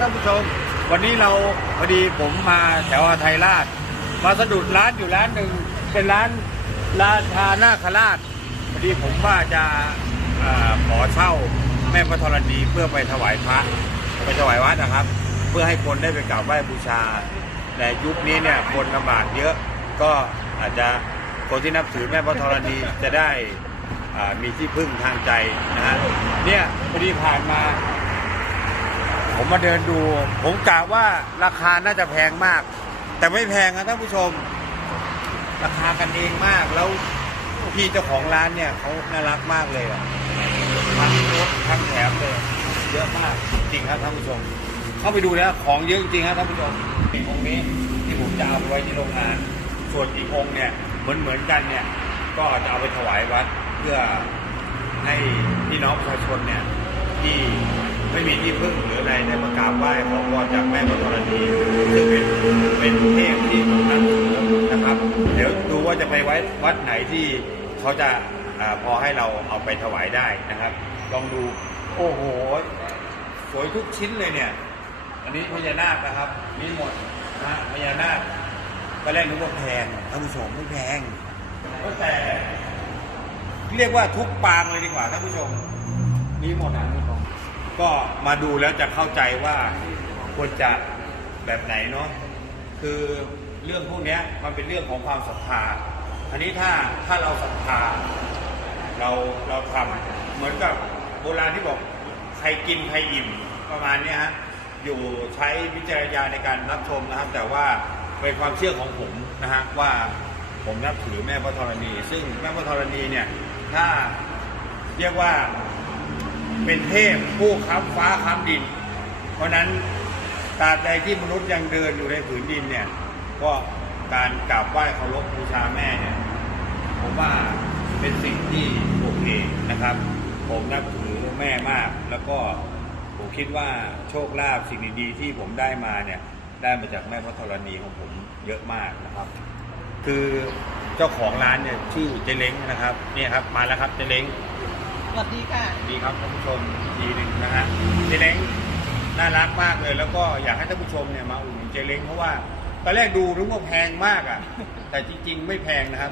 ท่านผู้ชม วันนี้เราพอดีผมมาแถวไทยราช มาสะดุดร้านอยู่ร้านหนึ่งเป็นร้านราชานาคราชพอดีผมว่าจะอาขอเช่าแม่พระธรณีเพื่อไปถวายพระไปถวายวัดนะครับ เพื่อให้คนได้ไปกราบไหว้บูชา แต่ยุคนี้เนี่ยคนลำบากเยอะก็อาจจะคนที่นับถือแม่พระธรณีจะได้อ่ามีที่พึ่งทางใจนะฮะเนี่ยพอดีผ่านมา มาเดินดู ผมกะว่าราคาน่าจะแพงมาก แต่ไม่แพงนะท่านผู้ชม ราคากันเองมากแล้วพี่เจ้าของร้านเนี่ยเขาน่ารักมากเลยอะทั้งรถทั้งแถมเลย เยอะมากจริงครับท่านผู้ชม เข้าไปดูแล้วของเยอะจริงครับท่านผู้ชมอีองค์นี้ที่ผมจะเอาไปไว้ที่โรงงาน ส่วนอีกองค์เนี่ยเหมือนเหมือนกันเนี่ย ก็จะเอาไปถวายวัดเพื่อให้พี่น้องประชาชนเนี่ยที่ ไม่มีที่พึ่งหรืออะไรได้มากราบไหว้ขอพรจากแม่พระธรณีซึ่งเป็นเป็นเทพที่ผมนับถือนะครับ เดี๋ยวดูว่าจะไปไว้วัดไหนที่เขาจะอพอให้เราเอาไปถวายได้นะครับ ลองดูโอ้โหสวยทุกชิ้นเลยเนี่ย อันนี้พญานาคนะครับนี่หมดนะพญานาคก็แรกนึกว่าแพงท่านผู้ชมไม่แพงก็แต่เรียกว่าทุกปางเลยดีกว่าท่านผู้ชมมีหมดอะมีของ ก็มาดูแล้วจะเข้าใจว่าควรจะแบบไหนเนาะคือเรื่องพวกนี้มันเป็นเรื่องของความศรัทธาอันนี้ถ้าถ้าเราศรัทธาเราเราทำเหมือนกับโบราณที่บอกใครกินใครอิ่มประมาณนี้ฮะอยู่ใช้วิจารณญาณในการรับชมนะครับ แต่ว่าเป็นความเชื่อของผมนะฮะว่าผมนับถือแม่พระธรณี ซึ่งแม่พระธรณีเนี่ยถ้าเรียกว่า เป็นเทพผู้ค้ำฟ้าค้ำดิน เพราะนั้นตราบใดที่มนุษย์ยังเดินอยู่ในผืนดินเนี่ย ก็การกราบไหว้เคารพบูชาแม่เนี่ยผมว่าเป็นสิ่งที่โอเคนะครับ ผมนับถือแม่มาก แล้วก็ผมคิดว่าโชคลาภสิ่งดีๆที่ผมได้มาเนี่ยได้มาจากแม่พระธรณีของผมเยอะมากนะครับ คือเจ้าของร้านเนี่ยชื่อเจเล้งนะครับเนี่ยครับมาแล้วครับเจเล้ง สวัสดีค่ะ ดีครับท่านผู้ชมอีกทีหนึ่งนะฮะเจเล้งน่ารักมากเลย แล้วก็อยากให้ท่านผู้ชมเนี่ยมาอุดหนุนเจเล้งเพราะว่าตอนแรกดูรู้ว่าแพงมากอะ แต่จริง ๆ ไม่แพงนะครับ